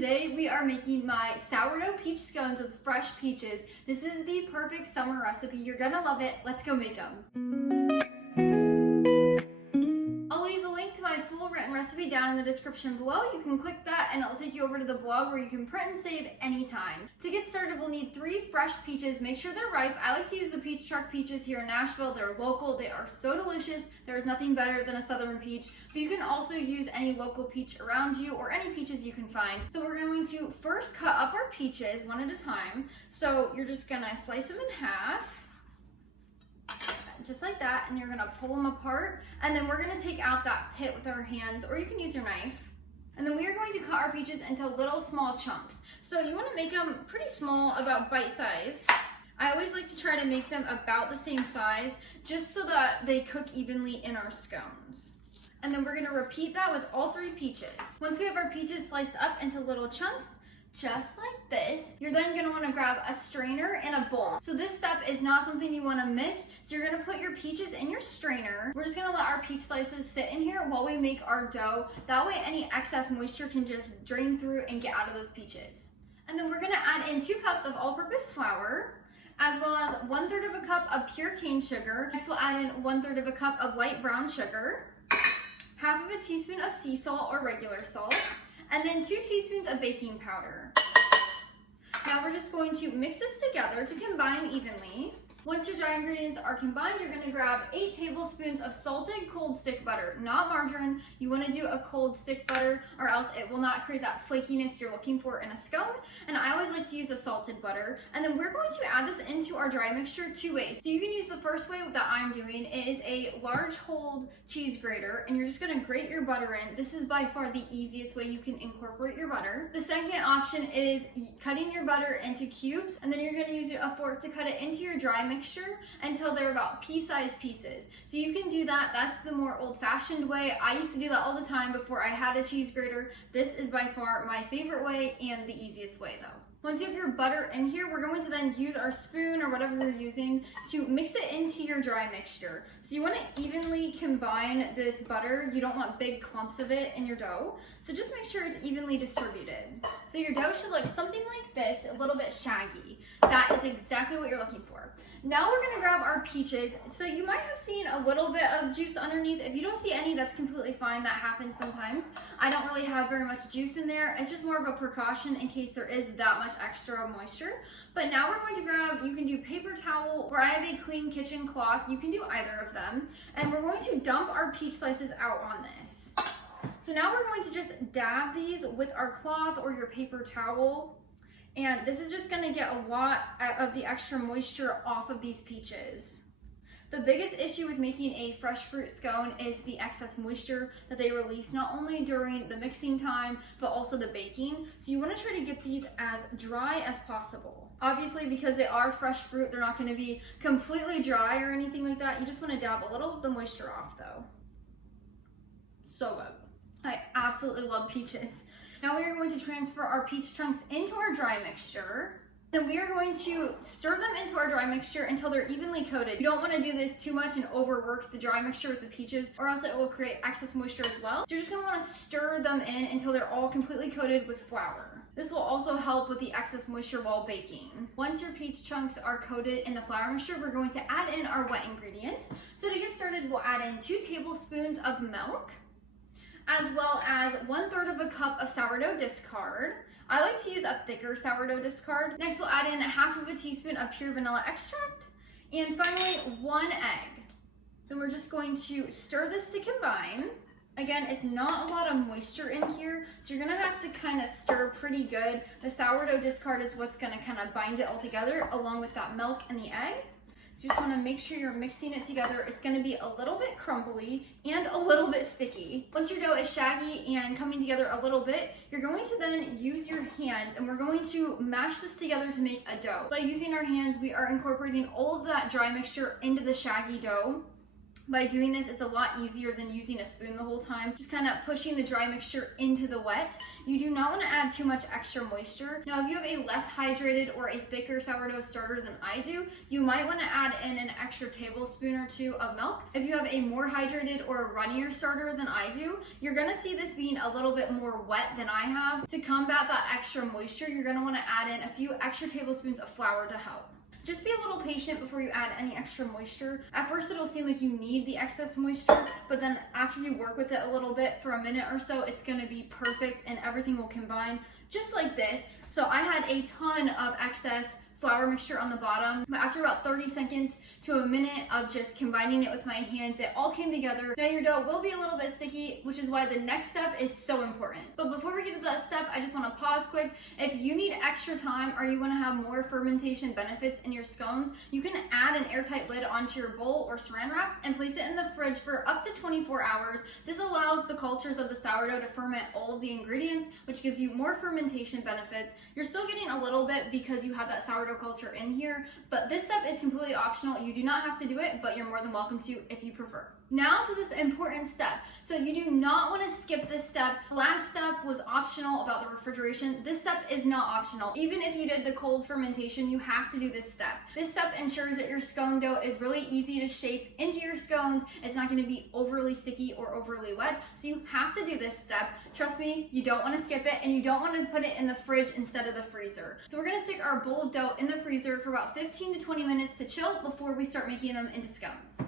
Today we are making my sourdough peach scones with fresh peaches. This is the perfect summer recipe. You're gonna love it. Let's go make them. I'll leave a link to my full written recipe down in the description below. You can click that and it'll take you over to the blog where you can print and save anytime. To get started, we'll need 3 fresh peaches. Make sure they're ripe. I like to use the peach truck peaches here in Nashville. They're local. They are so delicious. There is nothing better than a southern peach. But you can also use any local peach around you or any peaches you can find. So we're going to first cut up our peaches one at a time. So you're just gonna slice them in half, just like that, and you're gonna pull them apart, and then we're gonna take out that pit with our hands, or you can use your knife. And then we are going to cut our peaches into little small chunks. So you wanna make them pretty small, about bite size. I always like to try to make them about the same size, just so that they cook evenly in our scones. And then we're gonna repeat that with all 3 peaches. Once we have our peaches sliced up into little chunks, just like this, you're then gonna wanna grab a strainer and a bowl. So this step is not something you wanna miss. So you're gonna put your peaches in your strainer. We're just gonna let our peach slices sit in here while we make our dough. That way any excess moisture can just drain through and get out of those peaches. And then we're gonna add in 2 cups of all-purpose flour, as well as 1/3 of a cup of pure cane sugar. Next we'll add in 1/3 of a cup of light brown sugar, 1/2 of a teaspoon of sea salt or regular salt, and then 2 teaspoons of baking powder. Now we're just going to mix this together to combine evenly. Once your dry ingredients are combined, you're gonna grab 8 tablespoons of salted cold stick butter, not margarine. You wanna do a cold stick butter or else it will not create that flakiness you're looking for in a scone. And I always like to use a salted butter. And then we're going to add this into our dry mixture 2 ways. So you can use the first way that I'm doing. It is a large hold cheese grater, and you're just gonna grate your butter in. This is by far the easiest way you can incorporate your butter. The second option is cutting your butter into cubes, and then you're gonna use a fork to cut it into your dry mixture until they're about pea-sized pieces. So you can do that. That's the more old-fashioned way. I used to do that all the time before I had a cheese grater. This is by far my favorite way and the easiest way though. Once you have your butter in here, we're going to then use our spoon or whatever you're using to mix it into your dry mixture. So you want to evenly combine this butter. You don't want big clumps of it in your dough. So just make sure it's evenly distributed. So your dough should look something like this, a little bit shaggy. That is exactly what you're looking for. Now we're gonna grab our peaches. So you might have seen a little bit of juice underneath. If you don't see any, that's completely fine. That happens sometimes. I don't really have very much juice in there. It's just more of a precaution in case there is that much extra moisture. But now we're going to grab, you can do paper towel, or I have a clean kitchen cloth. You can do either of them. And we're going to dump our peach slices out on this. So now we're going to just dab these with our cloth or your paper towel. And this is just gonna get a lot of the extra moisture off of these peaches. The biggest issue with making a fresh fruit scone is the excess moisture that they release, not only during the mixing time, but also the baking. So you wanna try to get these as dry as possible. Obviously, because they are fresh fruit, they're not gonna be completely dry or anything like that. You just wanna dab a little of the moisture off though. So good. I absolutely love peaches. Now we are going to transfer our peach chunks into our dry mixture. Then we are going to stir them into our dry mixture until they're evenly coated. You don't want to do this too much and overwork the dry mixture with the peaches, or else it will create excess moisture as well. So you're just going to want to stir them in until they're all completely coated with flour. This will also help with the excess moisture while baking. Once your peach chunks are coated in the flour mixture, we're going to add in our wet ingredients. So to get started, we'll add in 2 tablespoons of milk, as well as 1/3 of a cup of sourdough discard. I like to use a thicker sourdough discard. Next, we'll add in 1/2 of a teaspoon of pure vanilla extract, and finally 1 egg. Then we're just going to stir this to combine. Again, it's not a lot of moisture in here, so you're gonna have to kind of stir pretty good. The sourdough discard is what's gonna kind of bind it all together, along with that milk and the egg. So you just want to make sure you're mixing it together. It's going to be a little bit crumbly and a little bit sticky. Once your dough is shaggy and coming together a little bit, you're going to then use your hands, and we're going to mash this together to make a dough. By using our hands, we are incorporating all of that dry mixture into the shaggy dough. By doing this, it's a lot easier than using a spoon the whole time, just kind of pushing the dry mixture into the wet. You do not want to add too much extra moisture. Now, if you have a less hydrated or a thicker sourdough starter than I do, you might want to add in an extra tablespoon or two of milk. If you have a more hydrated or a runnier starter than I do, you're going to see this being a little bit more wet than I have. To combat that extra moisture, you're going to want to add in a few extra tablespoons of flour to help. Just be a little patient before you add any extra moisture. At first it'll seem like you need the excess moisture, but then after you work with it a little bit for a minute or so, it's gonna be perfect and everything will combine just like this. So I had a ton of excess flour mixture on the bottom, but after about 30 seconds to a minute of just combining it with my hands, it all came together. Now your dough will be a little bit sticky, which is why the next step is so important. But before we get to that step, I just want to pause quick. If you need extra time or you want to have more fermentation benefits in your scones, you can add an airtight lid onto your bowl or saran wrap and place it in the fridge for up to 24 hours. This allows the cultures of the sourdough to ferment all of the ingredients, which gives you more fermentation benefits. You're still getting a little bit because you have that sourdough culture in here, but this step is completely optional. You do not have to do it, but you're more than welcome to if you prefer. Now to this important step. So you do not want to skip this step. Last step was optional about the refrigeration. This step is not optional. Even if you did the cold fermentation, you have to do this step. This step ensures that your scone dough is really easy to shape into your scones. It's not going to be overly sticky or overly wet, so you have to do this step. Trust me, you don't want to skip it, and you don't want to put it in the fridge instead of the freezer. So we're going to stick our bowl of dough in the freezer for about 15 to 20 minutes to chill before we start making them into scones.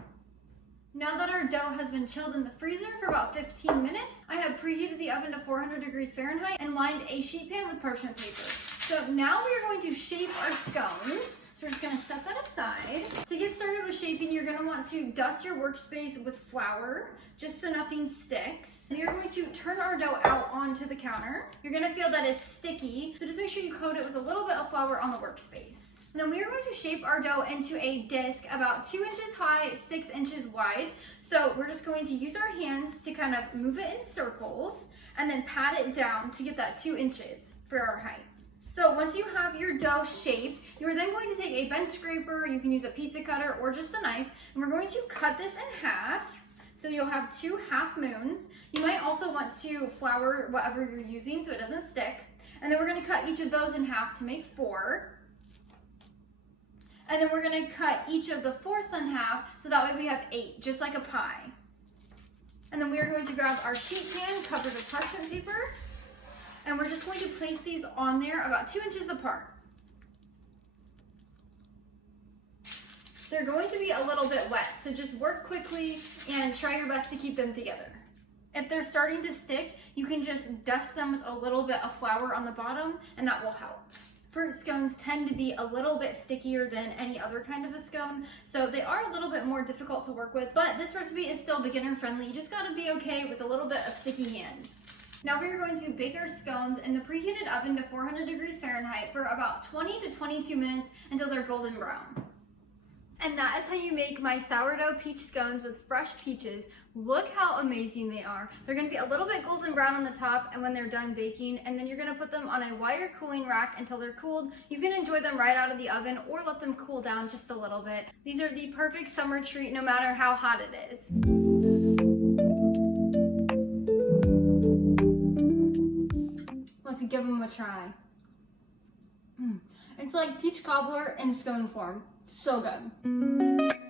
Now that our dough has been chilled in the freezer for about 15 minutes, I have preheated the oven to 400 degrees Fahrenheit and lined a sheet pan with parchment paper. So now we are going to shape our scones. So we're just going to set that aside. To get started with shaping, you're going to want to dust your workspace with flour, just so nothing sticks. And you're going to turn our dough out onto the counter. You're going to feel that it's sticky, so just make sure you coat it with a little bit of flour on the workspace. Then we are going to shape our dough into a disc about 2 inches high, 6 inches wide. So we're just going to use our hands to kind of move it in circles and then pat it down to get that 2 inches for our height. So once you have your dough shaped, you're then going to take a bench scraper, you can use a pizza cutter or just a knife, and we're going to cut this in half. So you'll have 2 half moons. You might also want to flour whatever you're using so it doesn't stick. And then we're going to cut each of those in half to make 4. And then we're going to cut each of the fourths in half, so that way we have 8, just like a pie. And then we are going to grab our sheet pan covered with parchment paper, and we're just going to place these on there about 2 inches apart. They're going to be a little bit wet, so just work quickly and try your best to keep them together. If they're starting to stick, you can just dust them with a little bit of flour on the bottom, and that will help. Fruit scones tend to be a little bit stickier than any other kind of a scone, so they are a little bit more difficult to work with, but this recipe is still beginner friendly. You just gotta be okay with a little bit of sticky hands. Now we are going to bake our scones in the preheated oven to 400 degrees Fahrenheit for about 20 to 22 minutes until they're golden brown. And that is how you make my sourdough peach scones with fresh peaches. Look how amazing they are. They're going to be a little bit golden brown on the top and when they're done baking, and then you're going to put them on a wire cooling rack until they're cooled. You can enjoy them right out of the oven or let them cool down just a little bit. These are the perfect summer treat no matter how hot it is. Let's give them a try. It's like peach cobbler in scone form. So good.